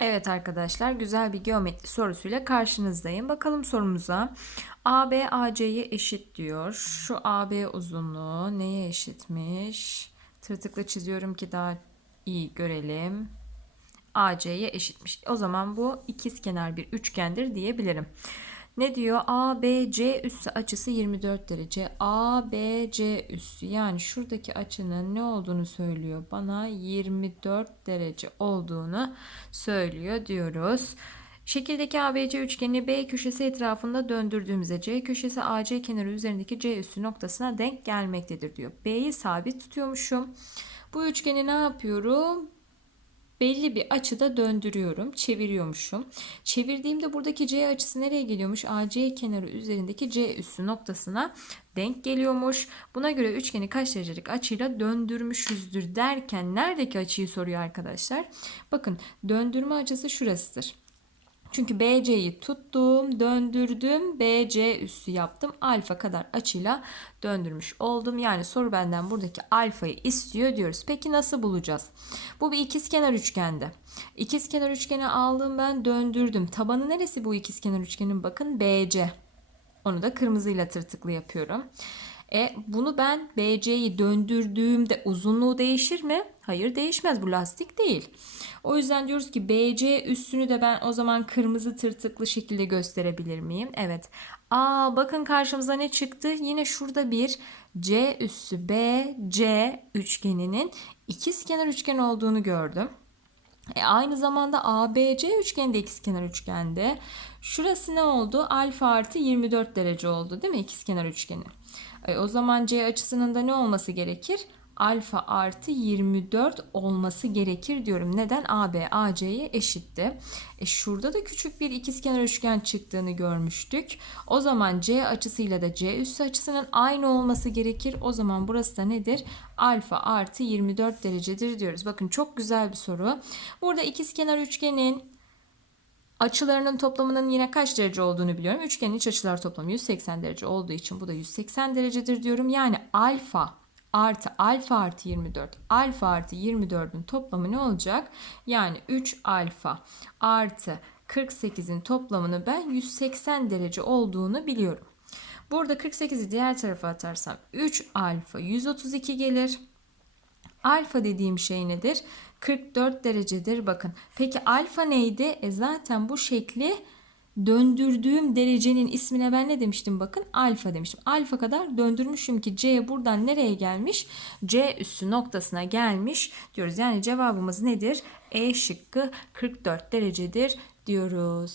Evet arkadaşlar güzel bir geometri sorusuyla karşınızdayım. Bakalım sorumuza. AB AC'ye eşit diyor. Şu AB uzunluğu neye eşitmiş? Tırtıkla çiziyorum ki daha iyi görelim. AC'ye eşitmiş. O zaman bu ikizkenar bir üçgendir diyebilirim. Ne diyor? ABC üssü açısı 24 derece. ABC üssü yani şuradaki açının ne olduğunu söylüyor. Bana 24 derece olduğunu söylüyor diyoruz. Şekildeki ABC üçgeni B köşesi etrafında döndürdüğümüzde C köşesi AC kenarı üzerindeki C üssü noktasına denk gelmektedir diyor. B'yi sabit tutuyormuşum. Bu üçgeni ne yapıyorum? Belli bir açıda döndürüyorum. Çeviriyormuşum. Çevirdiğimde buradaki C açısı nereye geliyormuş? AC kenarı üzerindeki C üssü noktasına denk geliyormuş. Buna göre üçgeni kaç derecelik açıyla döndürmüşüzdür derken neredeki açıyı soruyor arkadaşlar. Bakın döndürme açısı şurasıdır. Çünkü BC'yi tuttum, döndürdüm, BC üssü yaptım. Alfa kadar açıyla döndürmüş oldum. Yani soru benden buradaki alfayı istiyor diyoruz. Peki nasıl bulacağız? Bu bir ikizkenar üçgendi. İkizkenar üçgeni aldım ben döndürdüm. Tabanı neresi bu ikizkenar üçgenin? Bakın BC. Onu da kırmızıyla tırtıklı yapıyorum. E bunu ben BC'yi döndürdüğümde uzunluğu değişir mi? Hayır değişmez. Bu lastik değil. O yüzden diyoruz ki BC üstünü de ben o zaman kırmızı tırtıklı şekilde gösterebilir miyim? Evet. Aa bakın karşımıza ne çıktı? Yine şurada bir C üssü BC üçgeninin ikizkenar üçgen olduğunu gördüm. E, aynı zamanda ABC üçgeni de ikizkenar üçgende. Şurası ne oldu? Alfa artı 24 derece oldu değil mi ikizkenar üçgeni? E, o zaman C açısının da ne olması gerekir? Alfa artı 24 olması gerekir diyorum. Neden? AB AC'ye eşitti. E şurada da küçük bir ikizkenar üçgen çıktığını görmüştük. O zaman C açısıyla da C üssü açısının aynı olması gerekir. O zaman burası da nedir? Alfa artı 24 derecedir diyoruz. Bakın çok güzel bir soru. Burada ikizkenar üçgenin açılarının toplamının yine kaç derece olduğunu biliyorum. Üçgenin iç açılar toplamı 180 derece olduğu için bu da 180 derecedir diyorum. Yani alfa artı alfa artı 24 alfa artı 24'ün toplamı ne olacak? Yani 3 alfa artı 48'in toplamını ben 180 derece olduğunu biliyorum. Burada 48'i diğer tarafa atarsam 3 alfa 132 gelir. Alfa dediğim şey nedir? 44 derecedir bakın. Peki alfa neydi? E zaten bu şekli döndürdüğüm derecenin ismine ben ne demiştim bakın alfa demiştim. Alfa kadar döndürmüşüm ki C buradan nereye gelmiş? C üssü noktasına gelmiş diyoruz. Yani cevabımız nedir? E şıkkı 44 derecedir diyoruz.